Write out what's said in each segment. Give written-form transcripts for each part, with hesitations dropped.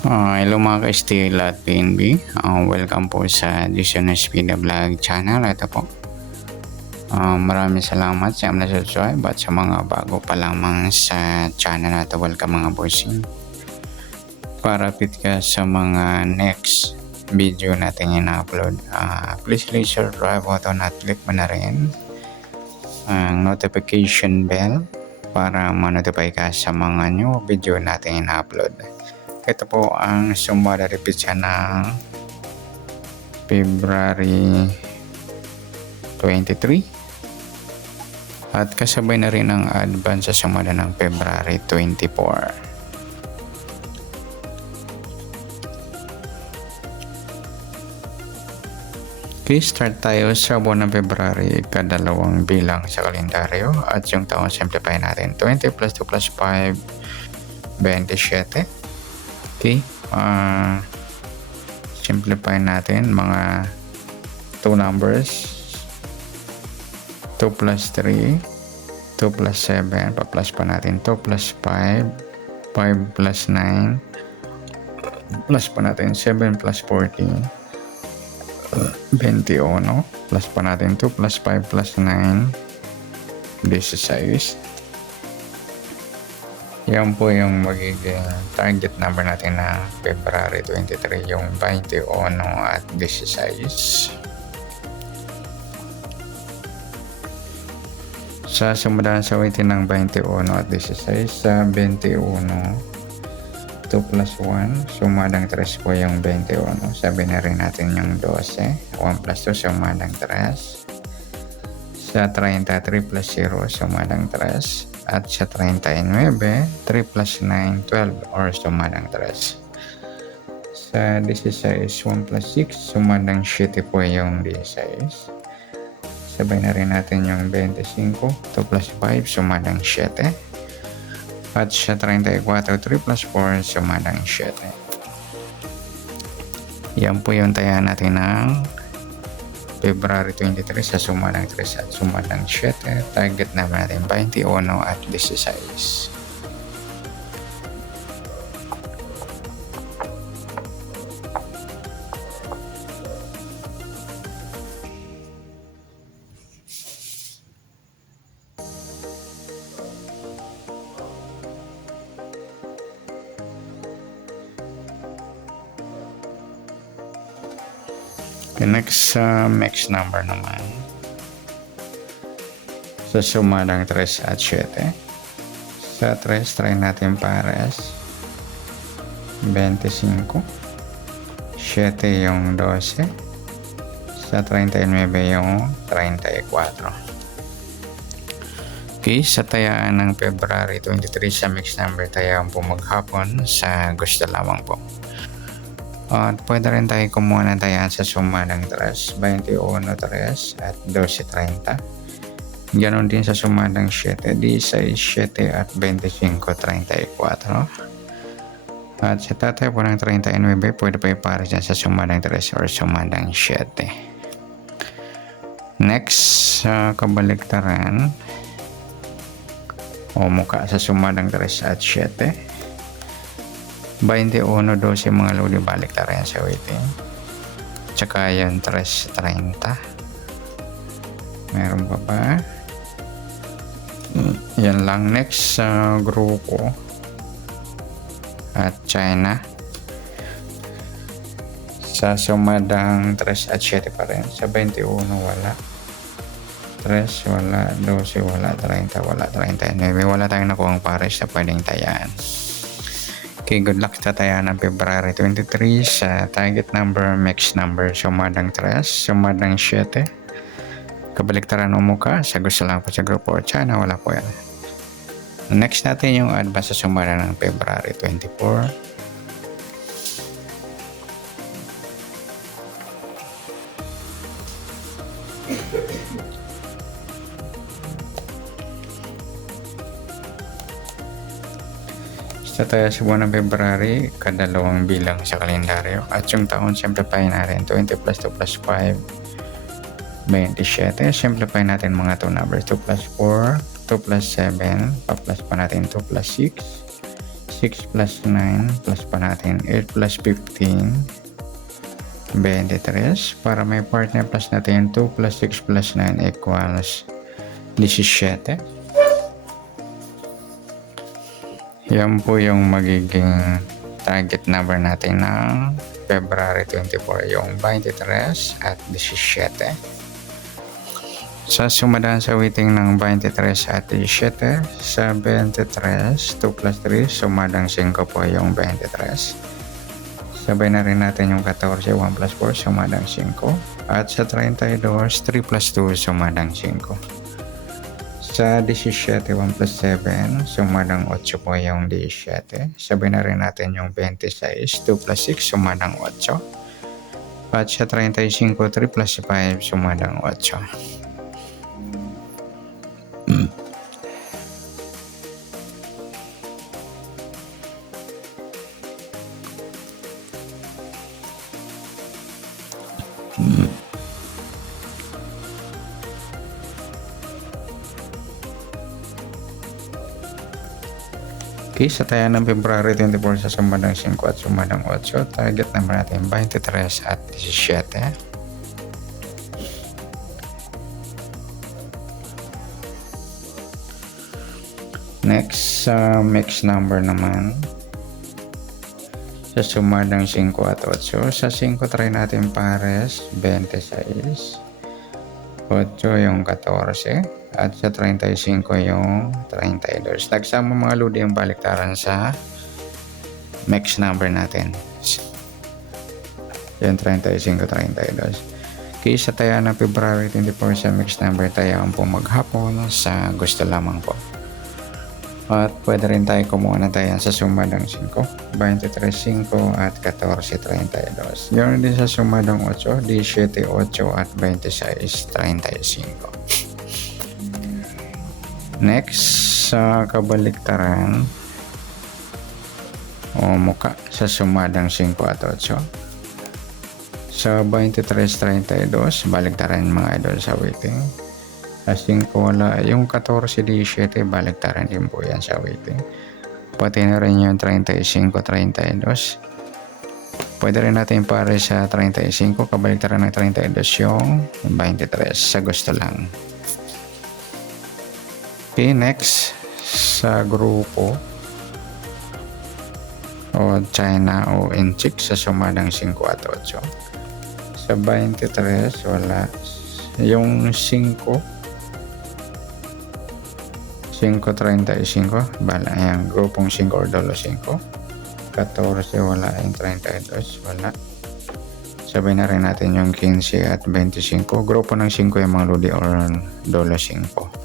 Hello mga ka-Steel at PNB. Welcome po sa Jason Espida Vlog channel. Ito po. Maraming salamat sa mga subscribe at sa mga bago pa lamang sa channel na ito. Welcome mga bossing. Para update ka sa mga next video natin ina-upload. Please like, subscribe button at click mo na rin ang notification bell para ma-notify ka sa mga new video natin ina-upload. Ito po ang sumada repetsa ng February 23 at kasabay na rin ang advance sa sumada ng February 24. Okay, start tayo sa buwan ng February, kadalawang bilang sa kalendaryo at yung taon simplify natin. 20 plus 2 plus 5, 27. Okay, simplify natin mga 2 numbers. 2 plus 3, 2 plus 7, pa-plus pa natin 2 plus 5, 5 plus 9, plus pa natin 7 plus 14, 21, plus pa natin 2 plus 5 plus 9, 16. Yan po yung magiging target number natin na February 23, yung 21 at 16. Sa sumudahan sa weighting ng 21 at 16, sa 21, 2 plus 1, sumadang 3 po yung 21. Sabi na rin natin yung 12, 1 plus 2, sumadang 3. Sa 33 plus 0, sumadang 3. At sa 39, 3 plus 9, 12 or sumadang 3. Sa 16, 1 plus 6, sumadang 7 po yung 16. Sabay na rin natin yung 25, 2 plus 5, sumadang 7. At sa 34, 3 plus 4, sumadang 7. Yan po yung taya natin ng February 23 sa sumadang 3 at sumadang 7. Target naman natin 21 at 16. The next mix number naman sa sumadang 3 at 7. Sa 3, try natin pares 25, 7 yung 12, sa 39 yung 34. Okay, sa tayaan ng February 23 sa mix number tayaan po maghapon sa gusto lamang po. At pwede rin tayo kumuha ng tayaan sa suma ng 3, 21, 3 at 12.30. Ganon din sa suma ng 7, 16, 7 at 25, 34. At sa tatay po ng 39, pwede pa ipares dyan sa suma ng 3 or suma ng 7. Next, kabaliktaran o mukha sa suma ng 3 at 7. 21, 12 mga lodi balik na rin sa weighting. Tsaka yung 3.30. Meron pa ba? Yan lang. Next sa grupo at China. Sa sumadang 3 at 7 pa rin. Sa 21 wala. 3 wala. 12 wala. 30 wala. 39. Wala tayong nakuha ang pares na pwedeng tayaan. Okay, good luck sa tayaan ng February 23 sa target number, mix number, sumadang 3, sumadang 7. Kabaliktaran o mukha, sa gusto lang po sa grupo o channel, wala po yan. Next natin yung advance sa sumada ng February 24. Sa tayo sa buwan ng February, kadalawang bilang sa kalendaryo. At yung taon, simplify natin 20 plus 2 plus 5, 27. Simplify natin mga 2 numbers. 2 plus 4, 2 plus 7, pa-plus pa natin 2 plus 6, 6 plus 9 plus pa natin 8 plus 15 23. Para may partner plus natin 2 plus 6 plus 9 equals 17. Yan po yung magiging target number natin ng February 24, yung 23 at 17. Sa sumadaan sa weighting ng 23 at 17, sa 23, 2 plus 3, sumadang 5 po yung 23. Sabay na rin natin yung 14, 1 plus 4, sumadang 5. At sa 32, 3 plus 2, sumadang 5. Sa 17, 1 plus 7, sumadang 8 po yung 17. Sabay na rin natin yung 26, 2 plus 6, sumadang 8. At sa 35, 3 plus 5, sumadang 8. Okay, sa taya ng February 24 sa sumadang 5 at sumadang 8, target number natin 23 at 17. Next, sa mix number naman, sa sumadang 5 at 8, sa 5 try natin pares 26, 8 yung 14, at sa 35 yung 32. Nagsama mga lodi yung baliktaran sa mix number natin. Yung 35, 32. Okay, sa taya ng February 24 sa mix number, tayaan po maghapon sa gusto lamang po. At pwede rin tayo kumuha na tayo sa sumadang 5, 23, 5 at 14, 32. Ganoon din sa sumadang 8, 17, 8 at 26, 35. Next, sa kabaliktaran o muka sa sumadang 5 at 8. Sa 23, 32, baliktaran mga idol sa weighting. Sa 5 wala, yung 14, 17, baliktaran din po yan sa weighting. Pati na rin yung 35, 32. Pwede rin natin pare sa 35, kabaliktaran ng 32 yung 23, sa gusto lang. Okay, next, sa grupo o China o Inchik sa sumadang 5 at 8. Sa 23, wala. Yung 5, 5.35, bala yung grupong 5 or dolo 5. 14, wala. Yung 32, wala. Sabay na rin natin yung 15 at 25. Grupo ng 5 yung mga lodi or dolo 5.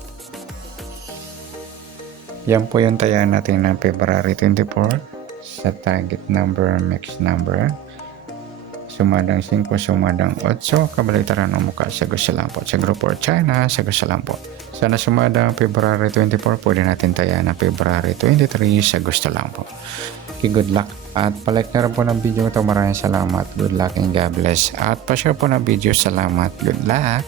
Yan po yung taya natin ng February 24 sa target number, mix number. Sumadang 5, sumadang 8, kabaliktaran ng mukha sa gusto lang po. Sa grupo or China, sa gusto lang po. Sana sumadang February 24, pwede natin taya ng February 23 sa gusto lang po. Okay, good luck. At palike na rin po ng video ito. Maraming salamat. Good luck and God bless. At pa-share po ng video. Salamat. Good luck.